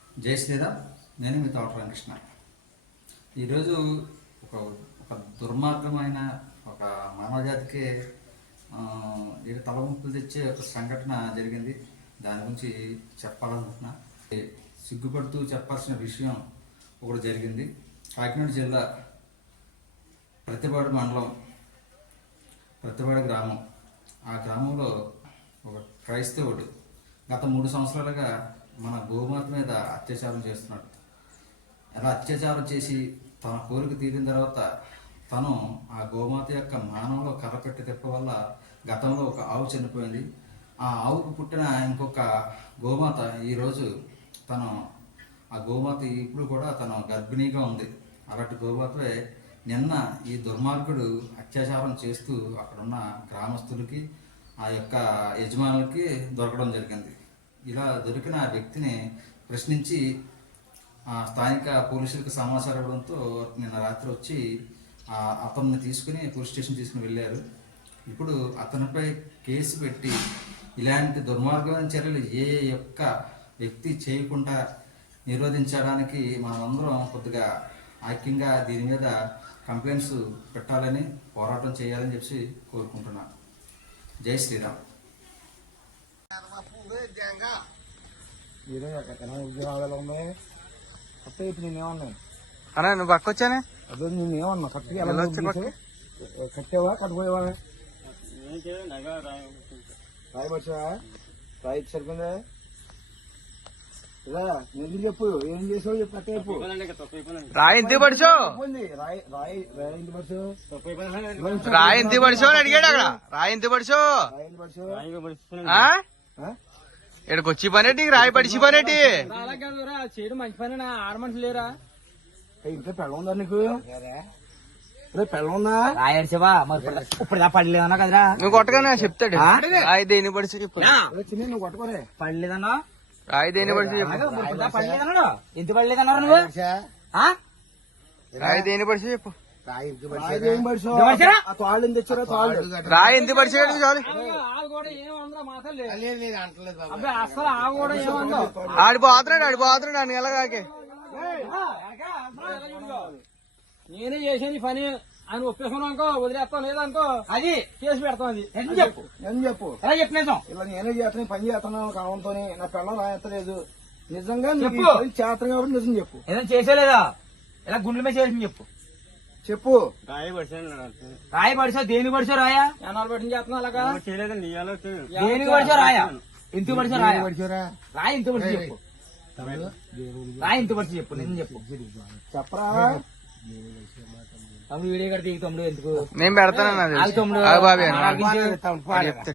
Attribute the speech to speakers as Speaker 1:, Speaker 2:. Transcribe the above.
Speaker 1: జై శ్రీరామ్. నేను మీ తోట రామకృష్ణ. ఈరోజు ఒక ఒక దుర్మార్గమైన ఒక మానవజాతికి తలవంపులు తెచ్చే ఒక సంఘటన జరిగింది. దాని గురించి చెప్పాలనుకుంటున్నా. సిగ్గుపడుతూ చెప్పాల్సిన విషయం ఒకటి జరిగింది. కాకినాడ జిల్లా ప్రతిపాడు మండలం ప్రతిపాడు గ్రామం. ఆ గ్రామంలో ఒక క్రైస్తవుడు గత 3 సంవత్సరాలుగా మన గోమాత మీద అత్యాచారం చేస్తున్నాడు. అలా అత్యాచారం చేసి తన కోరిక తీరిన తర్వాత తను ఆ గోమాత యొక్క మానంలో కర్ర పెట్టి తిప్ప వల్ల గతంలో ఒక ఆవు చనిపోయింది. ఆ ఆవుకు పుట్టిన ఇంకొక గోమాత ఈరోజు ఆ గోమాత ఇప్పుడు కూడా తను గర్భిణీగా ఉంది. అలాంటి గోమాతవే నిన్న ఈ దుర్మార్గుడు అత్యాచారం చేస్తూ అక్కడున్న గ్రామస్తులకి ఆ యొక్క యజమానులకి దొరకడం జరిగింది. ఇలా దొరికిన ఆ వ్యక్తిని ప్రశ్నించి స్థానిక పోలీసులకు సమాచారం ఇవ్వడంతో నిన్న రాత్రి వచ్చి అతన్ని తీసుకుని పోలీస్ స్టేషన్ తీసుకుని వెళ్ళారు. ఇప్పుడు అతనిపై కేసు పెట్టి ఇలాంటి దుర్మార్గమైన చర్యలు ఏ యొక్క వ్యక్తి చేయకుండా నిరోధించడానికి మనమందరం కొద్దిగా ఐక్యంగా దీని మీద కంప్లైంట్స్ పెట్టాలని పోరాటం చేయాలని చెప్పి కోరుకుంటున్నాను. జై శ్రీరామ్.
Speaker 2: అన్నా నువ్వు పక్క వచ్చానే
Speaker 3: అదే నేనేమన్నా కట్టేవా కట్టుకోయేవా రాయబడిచా రాయి సరిపోయిందా ఇలా ఎందుకు చెప్పు ఏం చేసావు చెప్పు కట్టే చెప్పు.
Speaker 2: రాయి ఎందుకు పడిచో
Speaker 3: రాయి రాయి రాయి ఎందుకు పడిచో
Speaker 2: రాయి ఎందుకు పడిచో అని అడిగాడు. అక్కడ రాయి ఎందుకు పడిచో
Speaker 3: రాయి ఎందుకు పడిచో
Speaker 2: ఇక్కడికి వచ్చి పనేటి రాయి పడిచి పనేటి
Speaker 4: చేయడం మంచి పని. ఆడ మనుషులు లేరా?
Speaker 3: ఇంకా పెళ్ళ ఉందా నీకు? పెళ్ళ ఉందా?
Speaker 4: రాయడిసేవా మరి ఇప్పుడు పడలేదన్నా కదరా?
Speaker 2: నువ్వు కొట్టగానే చెప్తాడు. రాయి దేని పడిచి చెప్పు.
Speaker 3: నువ్వు కొట్టుకోరే.
Speaker 4: పడలేదన్నా
Speaker 2: రాయి దేని పడిచి చెప్పు.
Speaker 4: పడలేదన్నాడు. ఎంత పడలేదన్నారు నువ్వు?
Speaker 2: రాయి దేని పడిచి చెప్పు.
Speaker 3: రాయి ఎందుకు తెచ్చారా?
Speaker 2: రాయి ఎందుకు పడిచాడు చాలు.
Speaker 4: అసలు ఆ కూడా ఏమన్నా
Speaker 2: ఆడిపోతున్నాడు అని ఎలాగే
Speaker 4: నేనే చేసేది పని అని ఒప్పేసుకున్నాం అనుకో, వదిలేస్తాం లేదనుకో అది కేసు పెడతాం. అది ఎందుకు చెప్పు ఎలా చెప్పినేసాం.
Speaker 3: ఇలా నేనే చేస్తాను పని చేస్తాను కావంతో నా పిల్లలు రాయలేదు. నిజంగా
Speaker 4: చెప్పు.
Speaker 3: చేస్తాను కాబట్టి నిజం చెప్పు.
Speaker 4: ఏదైనా చేసేలేదా? ఇలా గుండెల మీద చేసి చెప్పు.
Speaker 3: చెప్పు.
Speaker 4: రాయి పడిసా దేనికి పడిసా రాయా? ఎన్నాళ్ళు పట్టిన చేస్తున్నా అలాగా దేనికి పడిసా రాయా? ఎందుకు పడిసా రాయా? రాయి ఎంత పడిచి చెప్పు. రాయి ఎంత పడిచి చెప్పు. నిజం చెప్పు.
Speaker 3: చెప్పరా
Speaker 4: తమ్ముడు వీడియో కడితే తమ్ముడు ఎందుకు
Speaker 2: నేను పెడతాను
Speaker 4: తమ్ముడు
Speaker 2: బాబీ